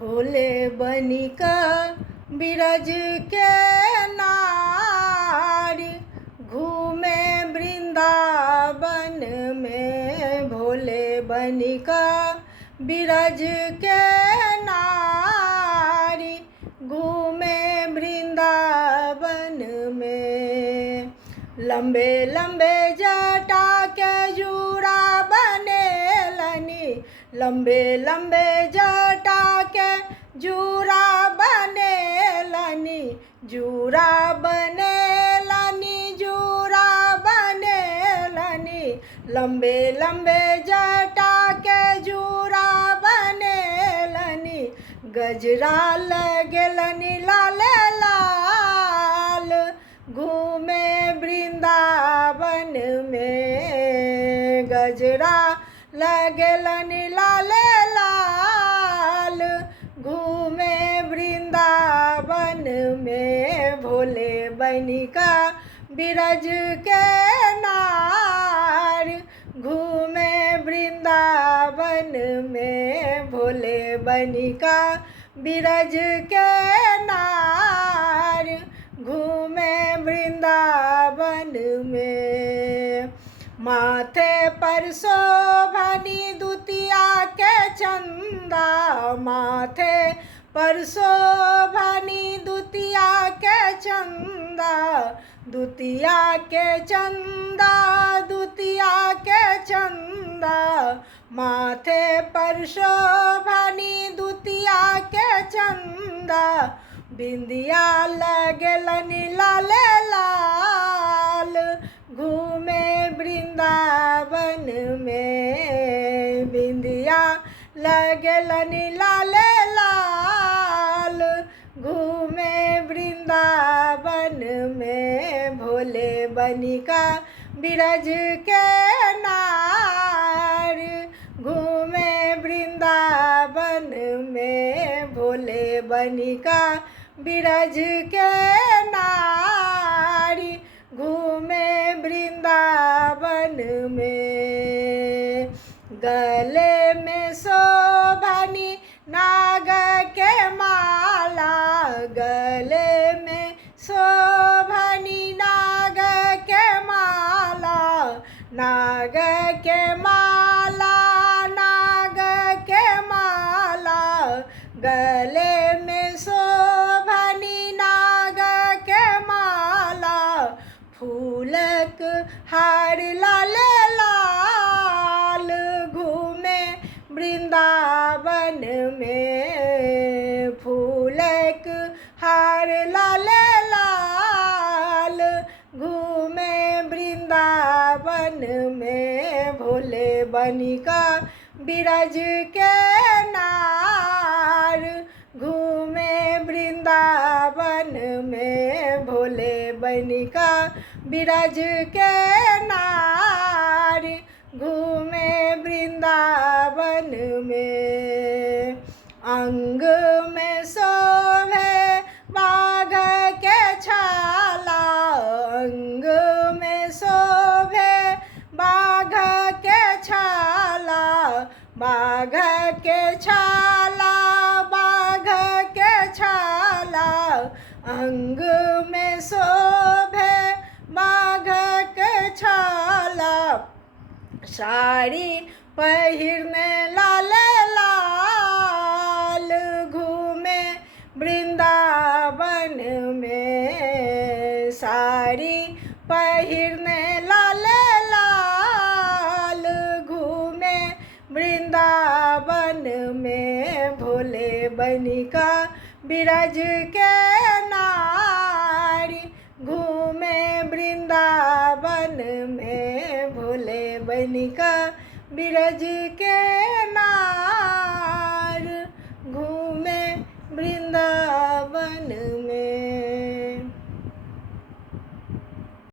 भोले बनिका बिरज के नारी, घूमे वृंदावन में। भोले बनिका बिरज के नारी, घूमे वृंदावन में। लंबे लंबे जटा के जूड़ा बनेलनी, लंबे लंबे जटा के जूड़ा बनेलनी, जूड़ा बनेलनी, जूड़ा बनेलनी। लंबे लंबे जटा के जूड़ा बनेलनी, गजरा लगेलनी लाल लाल, घूमे वृंदावन में। गजरा लगेलनी लाल लाल, घूमे वृंदावन में। भोले बनिका बिरज के नार, घूमे वृंदावन में। भोले बनिका बिरज के नार, घूमे वृंदावन में। माथे पर शोभनी दुतिया के चंदा, माथे पर शोभनी दुतिया के चंदा, दुतिया के चंदा, दुतिया के चंदा। माथे पर शोभनी दुतिया के चंदा, बिंदिया लगेलनी लाल लाल, घूमे वृंदावन में। बिंदिया लगेलनी लाल लाल, घूमे वृंदावन में। भोले बनिका बिरज के नार, घूमे वृंदावन में। भोले बनिका बिरज के नारी, घूमे वृंदावन में। गले में शोभनी नाग के माला, गले में शोभनी नाग के माला, नाग के माला, नाग के माला। गले में शोभनी नाग के माला, फूलक हार लाल लाल, घूमे वृंदावन में। फूलक हार लाल लाल, घूमे वृंदावन में। भोले बनिका बिरज के नार, घूमे वृंदावन में। भोले बनिका बिरज के नार, घूमे वृंदावन में। अंग में शोभे बाघ के छाला, अंग में शोभे बाघ के छाला, बाघ के छाला, बाघ के छाला। अंग में शोभे बाघ के छाला, साड़ी पहिरने लाल लाल, घूमे वृंदावन में। साड़ी पहिरने लाल लाल, घूमे वृंदावन में। भोले बनिका बिरज के नारी, घूमे वृंदावन में। भोले बनिका बिरज के